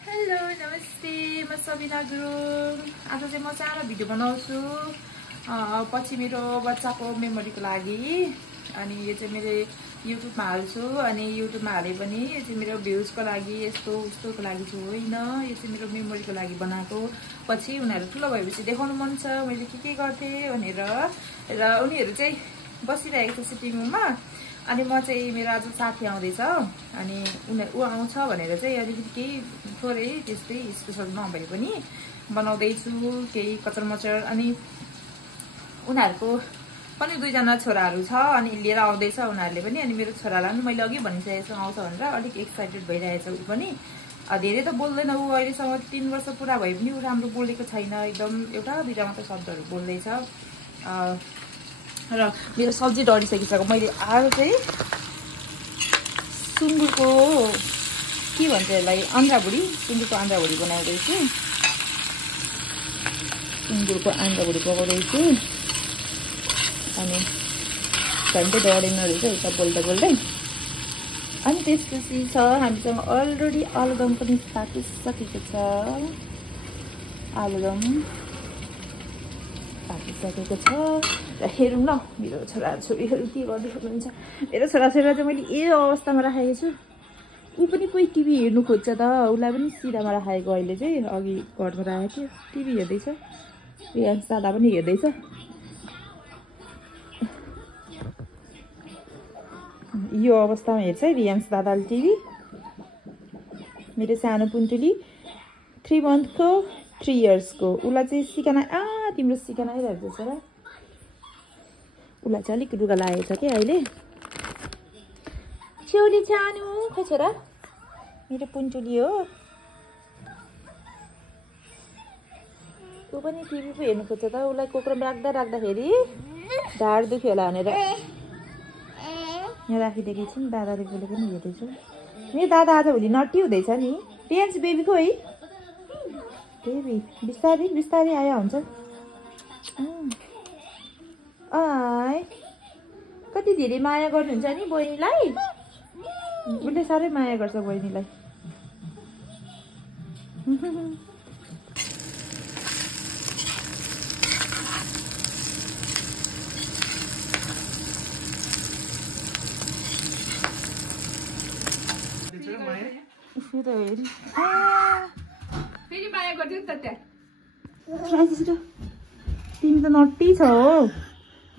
hello नमस्ते म सबिना गुरुङ आज चाहिँ म सानो भिडियो बनाउँछु पछि मेरो बच्चाको मेमोरीको लागि अनि यो चाहिँ मैले युट्युबमा हाल्छु अनि युट्युबमा हाले पनि यो चाहिँ मेरो भ्युजको लागि यस्तो उस्तोको लागि चाहिँ होइन यो चाहिँ मेरो मेमोरीको लागि बनाएको पछि उनीहरू ठुलो भएपछि देखाउनु मन छ मैले के गर्थे भनेर र उनीहरू चाहिँ बसिरहेको छ सिटिङ रुममा अनि म चाहिँ मेरो आज साथी आउँदैछ अनि ऊ आउँछ भनेर चाहिँ अलिकति केही थोरै त्यस्तै स्पेसल नभए पनि बनाउँदैछु केही कचर मचर अनि उनीहरूको पनि दुईजना छोराहरू छ अनि लिएर आउँदैछ उनीहरूले पनि अनि मेरो छोरालाई पनि मैले अघि भनिसकेको छु आउँछ भनेर अलिक एक्साइटेड भइरहेछ ऊ पनि धेरै त बोल्दैन ऊ अहिलेसम्म 3 वर्ष पुरा भए पनि ऊ राम्रो बोलेको छैन एकदम एउटा दुईटा मात्र शब्दहरू बोल्दैछ र मेरो सब्जी डढिसकिसक्यो मैले आज चाहिँ सुँगुरको के भन्छ यसलाई आन्द्राभुडी सुँगुरको आन्द्राभुडी बनाउँदैछु सुँगुरको आन्द्राभुडी पकाउँदैछु अनि झन्डै डढेन रहेछ उता बोल्दा बोल्दै अनि त्यसपछि छ हामीसँग अलरेडी आलुदम पनि पाकिसकेको छ आलुदम पाकिसकेको छ र हेरौँ ल मेरो छोराछोरीहरू के गर्दै हुनुहुन्छ मेरो छोराछोरीलाई चाहिँ मैले यो अवस्थामा राखेको छु ऊ पनि कोही टिभी हेर्नु खोज्छ त उसलाई पनि सिधामा राखेको अहिले चाहिँ अघि घरमा राखेको थियो टिभी हेर्दैछ रियान्स दादा पनि हेर्दैछ यो अवस्थामा हेर्छ है रियान्स दादाले टिभी मेरो सानो पुन्तुली 3 मन्थको 3 इयर्सको उसलाई चाहिँ सिकाना तिम्रो सिकाना आइरहेको छ र उसलाई चाहिँ अलिक रुगा लागेको छ कि अहिले छेउली छानु खै छोरा मेरो पुन्तुली हो ऊ पनि टिभी पो हेर्नु खोज्छ त उसलाई कोक्रोमा राख्दाखेरि ढाड दुख्यो होला भनेर यहाँ राखिदिएको छु नि दादाले बोलेको पनि हेर्दैछु मेरो दादा आजभोलि नटी हुँदैछ नि रियान्स बेबी खोइ बेबी बिस्तारै बिस्तारै आयो हुन्छ कति धेरै माया गर्नुहुन्छ नि बहिनीलाई उसले साह्रै माया गर्छ बहिनीलाई फेरि माया गर्दियो नि त तिमी त नट्टी छौ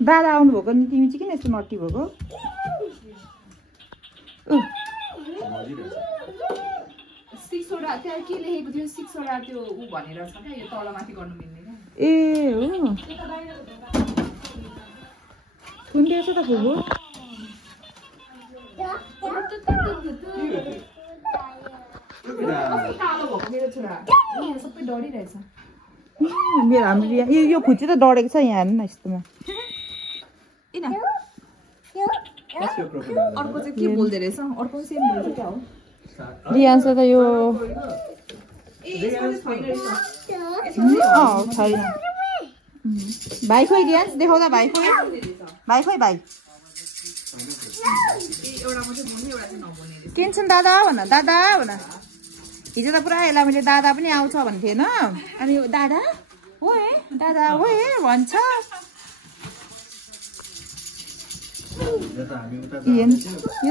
दादा आउनुभएको नि तिमी चाहिँ किन यस्तो नट्टी भएको 6 वटा त्यहाँ के लेखेको थियो 6 वटा त्यो ऊ भनेर छ क्या यो तलमाथि गर्नु मिल्ने क्या ए हो कुन दिएछ त फुबु कालो भएको मेरो छोरा सबै डढिरहेछ मेरो हाम्रो यो खुच्ची त डढेको छ यहाँ हेर्नु न यस्तोमा अर्को चाहिँ के बोल्दै रहेछ अर्को सेम बोल्छ क्या हो रियान्स त यो छैन भाइ खोइ रियान्स देखाउँदा भाइ खोइ भाइ किन्छन् दादा भन हिजो त पुरा यसलाई मैले दादा पनि आउँछ भन्थेन अनि दादा हो भन्छ यो त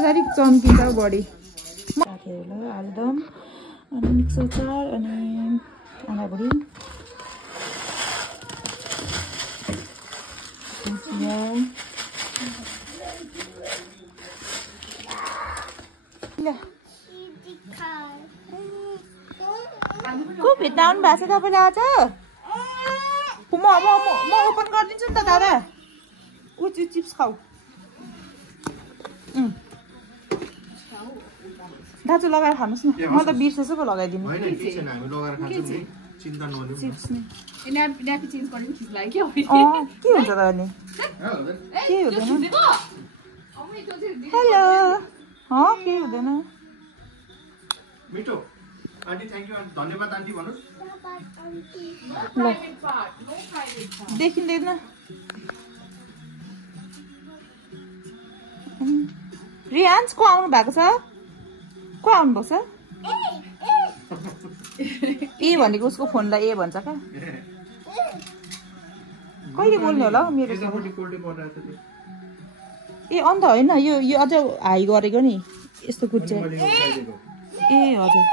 अलिक चम्किन्छ बढी साथीहरूलाई आलुदम अनि मिक्स अचार अनि आँडाभुडी को भेट्न आउनु भएको छ तपाईँले आज म ओपन गरिदिन्छु नि त दादा ऊ चिप्स खाऊ दाजु लगाएर खानुहोस् न म त बिर्सेछु पो लगाइदिनु चिप्स नि के हुन्छ त अनि के हुँदैन हेलो के हुँदैन आन्टी थ्यांक यू धन्यवाद आन्टी भन्नुस् देखिँदैन रियान्स को आउनु भएको छ को आउनु भएको छ ए भनेको उसको फोनलाई ए भन्छ क्या कहिले बोल्ने होला हौ मेरो ए अन्त होइन यो अझ हाई गरेको नि यस्तो कुच्चा ए हजुर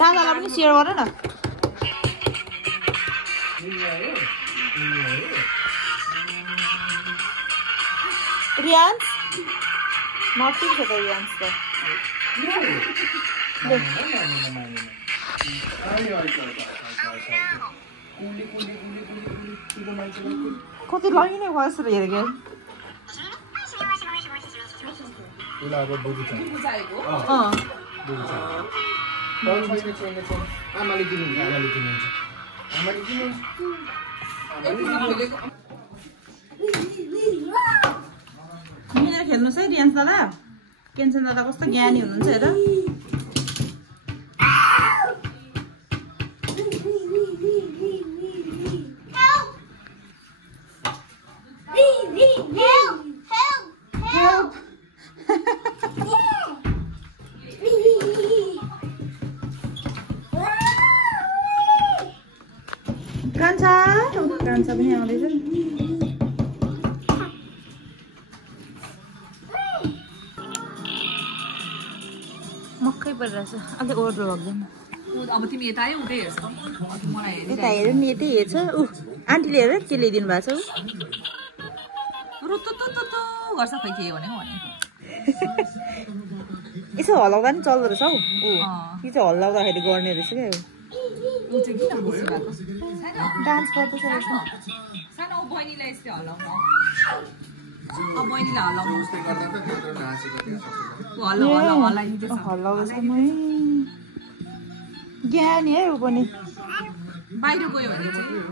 दादालाई पनि सेयर गर न रियान्स नटिङ छ त रियान्स त कति लगी नै भयो जस्तो हेरेको आमाले दिनुहुन्छ मिलेर खेल्नुहोस् है रियान्स दादा केन्सन दादा कस्तो ज्ञानी हुनुहुन्छ हेर कान्छा पनि आउँदैछ मक्कै परिरहेछ अलिक ओभर लाग्दैन अब तिमी यता आयो उतै हेर्छ मलाई यता हेऱ्यो नि यतै हेर्छ ऊ आन्टीले हेरेर के ल्याइदिनु भएको छ रुतु गर्छ खै के भनेको भने यसो हल्लाउँदा नि चल्दो रहेछ हौ ऊ यो चाहिँ हल्लाउँदाखेरि गर्ने रहेछ क्या ऊ चाहिँ किन खुसी भएको डान्स गर्दैछ सानो बहिनीलाई यस्तै हल्लाउनु बहिनीलाई हल्लाउँदैछ ज्ञानी है ऊ पनि बाहिर गयो भने चाहिँ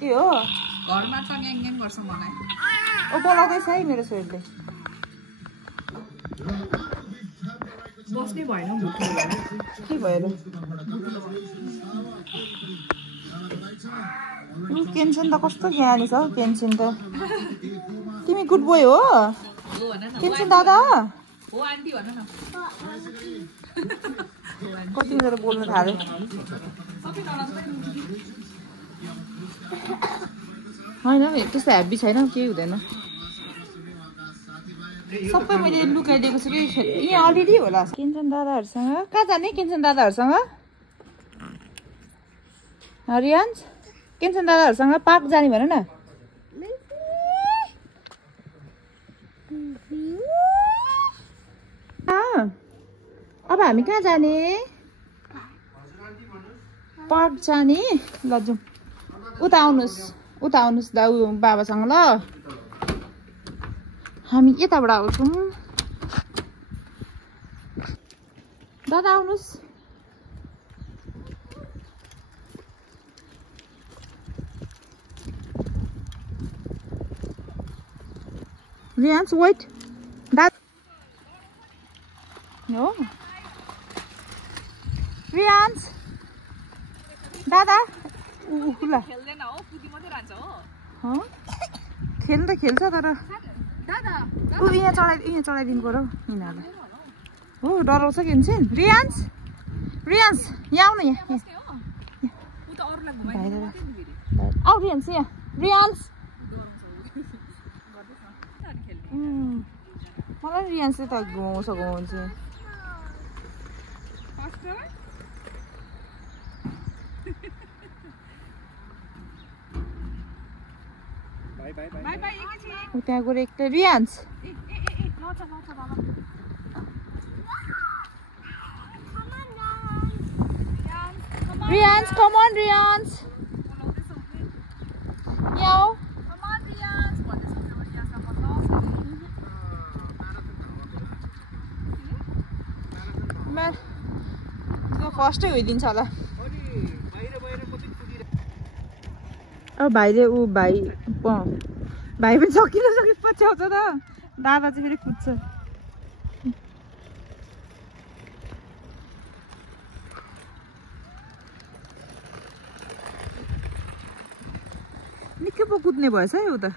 के हो घरमा त ग्याङ ग्याङ गर्छ मलाई ओ बोलाउँदैछ है मेरो छोरीले बस्नै भएन के भएर केन्सन त कस्तो ज्ञानी छ हौ केन्सन त तिमी गुड बोय हो केन्सन दादा हो आन्टी भन न कति बेर बोल्नु थाल्यो होइन त्यस्तो हेभी छैन केही हुँदैन सबै मैले लुकाइदिएको छु कि यहाँ अलरेडी होला केन्सन दादाहरूसँग कहाँ जाने केन्सन दादाहरूसँग रियान्स केन्सन दादाहरूसँग पार्क जाने भन न अब हामी कहाँ जाने पार्क जाने ल जाउँ उता आउनुहोस् दा उ बाबासँग ल हामी यताबाट आउँछौँ दादा आउनुहोस् रियान्स वेट दादा हो रियान्स दादा ल खेल्दैन हो कुदी मात्रै रहन्छ हो खेल्नु त खेल्छ तर दादा ऊ यहाँ चढाइदिनु पर्यो यिनीहरूलाई हो डराउँछ केन्सन रियान्स यहाँ आउनु यहाँ आऊ रियान्स यहाँ रियान्स मलाई रियान्स त घुमाउँछ त्यहाँ गएर एक्लै रियान्स come on रियान्स यहाँ फर्स्टै होइदिन्छ होला अब भाइले भाइ पनि सकिन पछ्याउँछ त दादा चाहिँ फेरि कुद्छ निकै पो कुद्ने भएछ है उता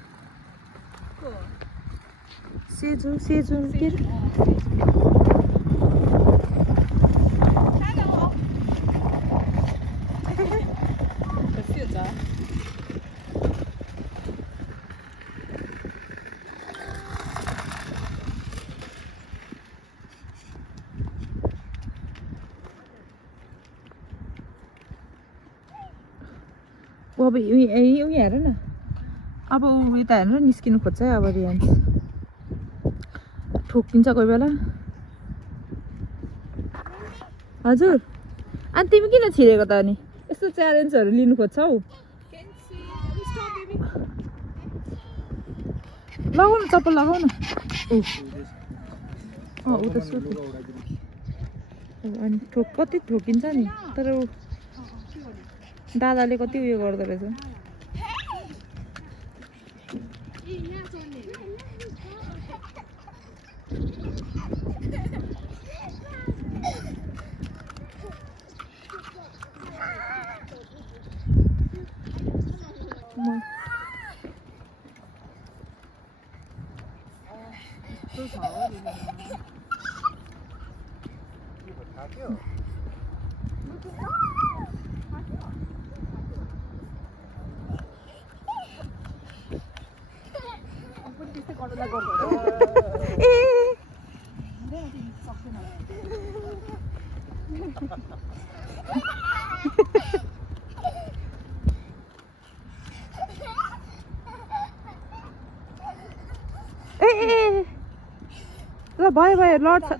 सेजो के अब उयो हेर न अब ऊ यता हेरेर निस्किनु खोज्छ है अब रियान्स ठोकिन्छ कोही बेला हजुर अनि तिमी किन छिरेको त अनि यस्तो च्यालेन्जहरू लिनु खोज्छौ लगाउनु चप्पल लगाउनु ऊ त सुत्यो अनि कति ठोकिन्छ नि तर दादाले कति उयो गर्दो रहेछ ल भयो भयो लड्छ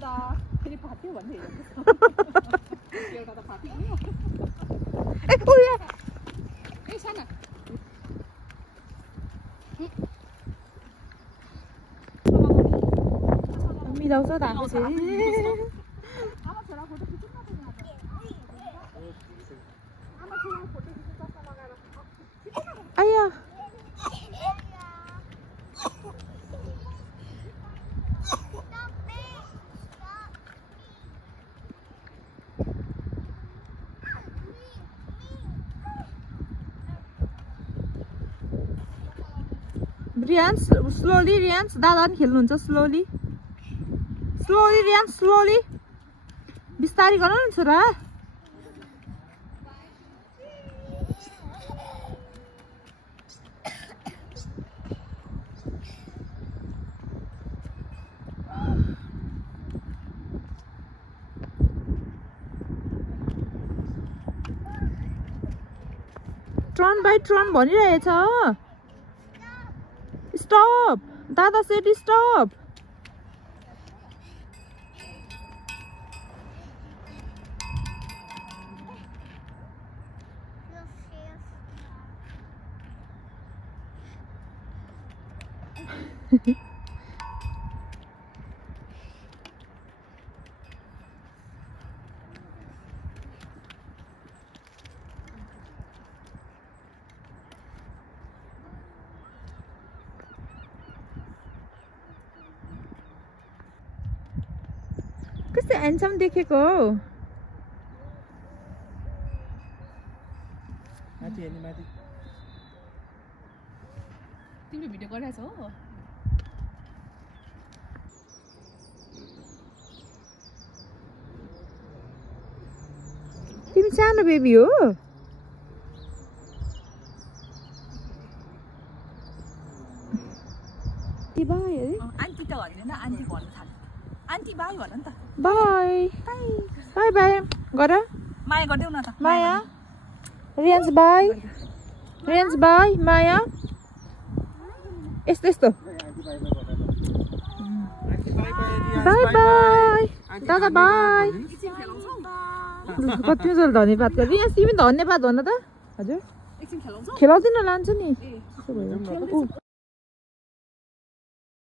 मिलाउँछ त आफू आया रियान्स स्लोली रियान्स दादा पनि खेल्नुहुन्छ स्लोली स्लोली रियान्स स्लोली बिस्तारै गर न छोरा टर्न बाई टर्न भनिरहेछ स्टप दादा सेट स्टप कस्तो ह्यान्डसम देखेको हो तिमीले भिडियो गरिरहेछौ हो तिमी सानो बेबी हो बाई आन्टी त भन्दैन आन्टी भन्नु थाल्यो आन्टी बाई भन नि त बाई बाई बाई गर माया गरिदेऊ न त माया रियान्स बाई माया यस्तो यस्तो बाई बाई दादा बाई कति मजाले धन्यवाद गर रियान्स तिमी धन्यवाद भन त हजुर एकछिन खेलाउँछौ खेलाउँदिन लान्छु नि